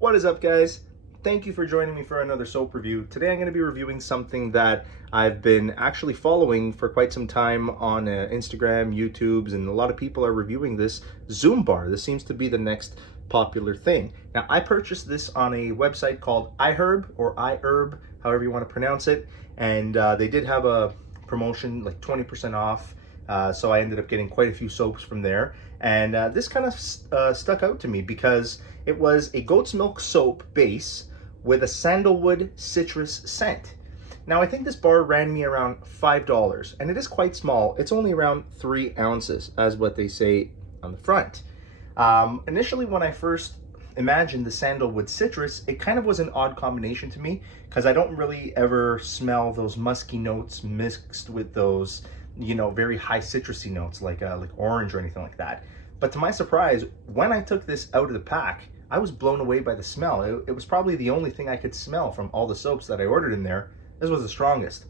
What is up, guys? Thank you for joining me for another soap review. Today I'm going to be reviewing something that I've been actually following for quite some time on Instagram, YouTube's, and a lot of people are reviewing this Zoom bar. This seems to be the next popular thing. Now, I purchased this on a website called iHerb, or iHerb, however you want to pronounce it, and they did have a promotion, like 20% off. So I ended up getting quite a few soaps from there. And this kind of stuck out to me because it was a goat's milk soap base with a sandalwood citrus scent. Now I think this bar ran me around $5, and it is quite small. It's only around 3 ounces, as what they say on the front. Initially, when I first imagined the sandalwood citrus, it kind of was an odd combination to me because I don't really ever smell those musky notes mixed with those, you know, very high citrusy notes like orange or anything like that. But to my surprise, when I took this out of the pack, I was blown away by the smell. It was probably the only thing I could smell from all the soaps that I ordered in there. This was the strongest.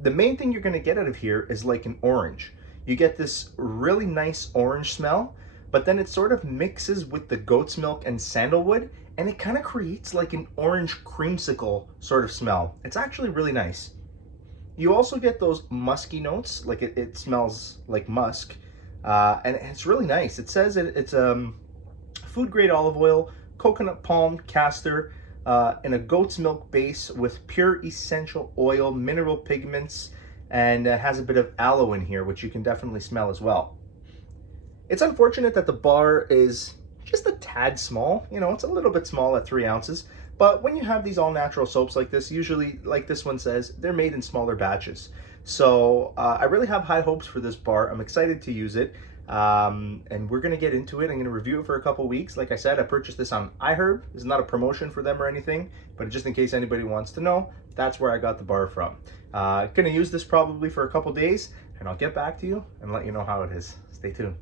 The main thing you're going to get out of here is like an orange. You get this really nice orange smell, but then it sort of mixes with the goat's milk and sandalwood, and it kind of creates like an orange creamsicle sort of smell. It's actually really nice. You also get those musky notes, like it smells like musk, and it's really nice. It says it's food grade olive oil, coconut palm, castor, and a goat's milk base with pure essential oil, mineral pigments, and has a bit of aloe in here, which you can definitely smell as well. It's unfortunate that the bar is just a tad small. You know, it's a little bit small at 3 ounces. But when you have these all-natural soaps like this, usually, like this one says, they're made in smaller batches. So I really have high hopes for this bar. I'm excited to use it. And we're going to get into it. I'm going to review it for a couple weeks. Like I said, I purchased this on iHerb. This is not a promotion for them or anything, but just in case anybody wants to know, that's where I got the bar from. Going to use this probably for a couple days, and I'll get back to you and let you know how it is. Stay tuned.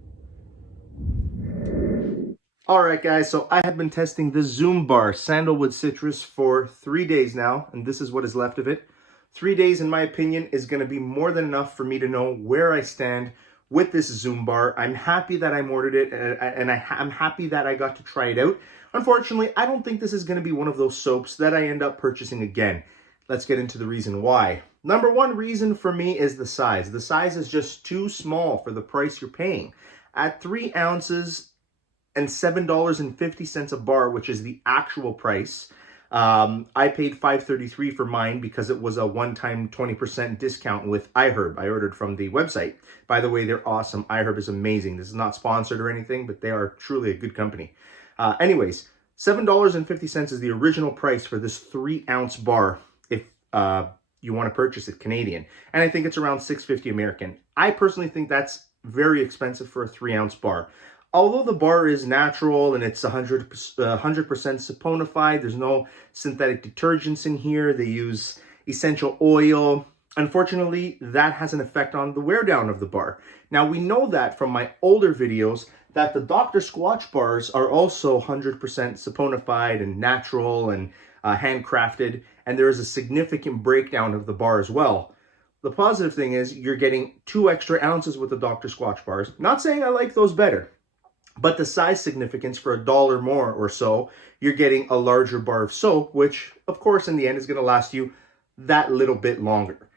Alright guys, so I have been testing the Zoom Bar Sandalwood Citrus for 3 days now, and this is what is left of it. 3 days, in my opinion, is going to be more than enough for me to know where I stand with this Zoom Bar. I'm happy that I ordered it, and I'm happy that I got to try it out. Unfortunately, I don't think this is going to be one of those soaps that I end up purchasing again. Let's get into the reason why. Number one reason for me is the size. The size is just too small for the price you're paying. At 3 ounces, and $7.50 a bar, which is the actual price. I paid $5.33 for mine because it was a one-time 20% discount with iHerb. I ordered from the website. By the way, they're awesome. iHerb is amazing. This is not sponsored or anything, but they are truly a good company. Anyways, $7.50 is the original price for this 3-ounce bar if you want to purchase it Canadian. And I think it's around $6.50 American. I personally think that's very expensive for a 3-ounce bar. Although the bar is natural and it's 100% saponified, there's no synthetic detergents in here. They use essential oil. Unfortunately, that has an effect on the wear down of the bar. Now, we know that from my older videos that the Dr. Squatch bars are also 100% saponified and natural and handcrafted, and there is a significant breakdown of the bar as well. The positive thing is you're getting 2 extra ounces with the Dr. Squatch bars. Not saying I like those better, but the size significance for $1 more or so, you're getting a larger bar of soap, which of course in the end is going to last you that little bit longer.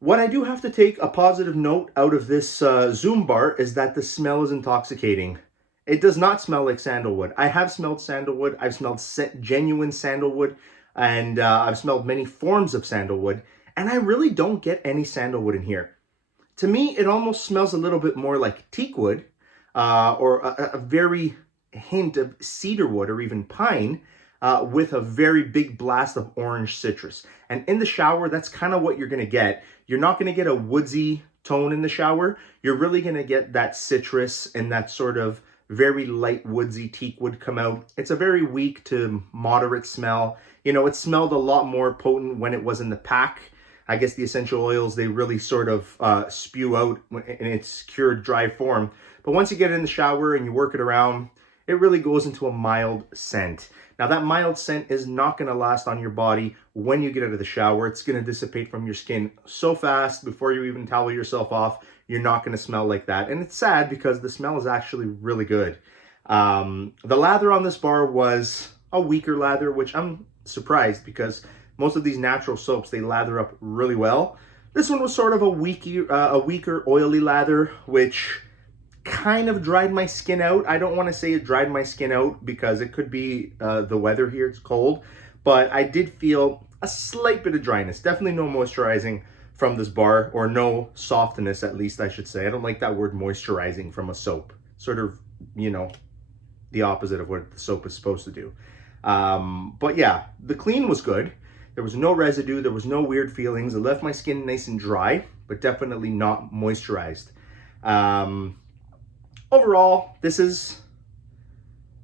What I do have to take a positive note out of this Zoom bar is that the smell is intoxicating. It does not smell like sandalwood. I have smelled sandalwood. I've smelled genuine sandalwood, and I've smelled many forms of sandalwood, and I really don't get any sandalwood in here. To me, it almost smells a little bit more like teak wood, or a very hint of cedarwood or even pine, with a very big blast of orange citrus. And in the shower, that's kind of what you're going to get. You're not going to get a woodsy tone in the shower. You're really going to get that citrus and that sort of very light woodsy teak wood come out. It's a very weak to moderate smell. You know, it smelled a lot more potent when it was in the pack. I guess the essential oils, they really sort of spew out in its cured dry form. But once you get it in the shower and you work it around, it really goes into a mild scent. Now that mild scent is not going to last on your body when you get out of the shower. It's going to dissipate from your skin so fast before you even towel yourself off. You're not going to smell like that. And it's sad because the smell is actually really good. The lather on this bar was a weaker lather, which I'm surprised because most of these natural soaps, they lather up really well. This one was sort of a weaker oily lather, which kind of dried my skin out. I don't want to say it dried my skin out because it could be the weather here, it's cold, but I did feel a slight bit of dryness. Definitely no moisturizing from this bar, or no softness, at least I should say. I don't like that word moisturizing from a soap. Sort of, you know, the opposite of what the soap is supposed to do. But yeah, the clean was good. There was no residue, there was no weird feelings. It left my skin nice and dry, but definitely not moisturized. Overall, this is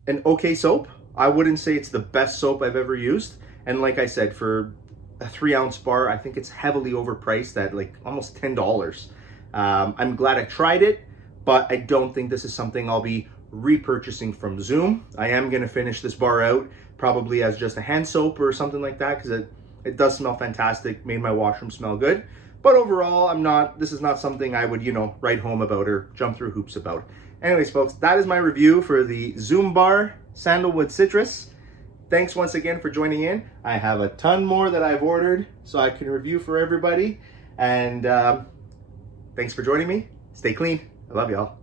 an okay soap. I wouldn't say it's the best soap I've ever used. And like I said, for a 3-ounce bar, I think it's heavily overpriced at like almost $10. I'm glad I tried it, but I don't think this is something I'll be repurchasing from Zoom. I am going to finish this bar out probably as just a hand soap or something like that, because it does smell fantastic, made my washroom smell good. But overall, this is not something I would, you know, write home about or jump through hoops about. Anyways, folks, that is my review for the Zoom Bar Sandalwood Citrus. Thanks once again for joining in. I have a ton more that I've ordered so I can review for everybody. And thanks for joining me. Stay clean. I love y'all.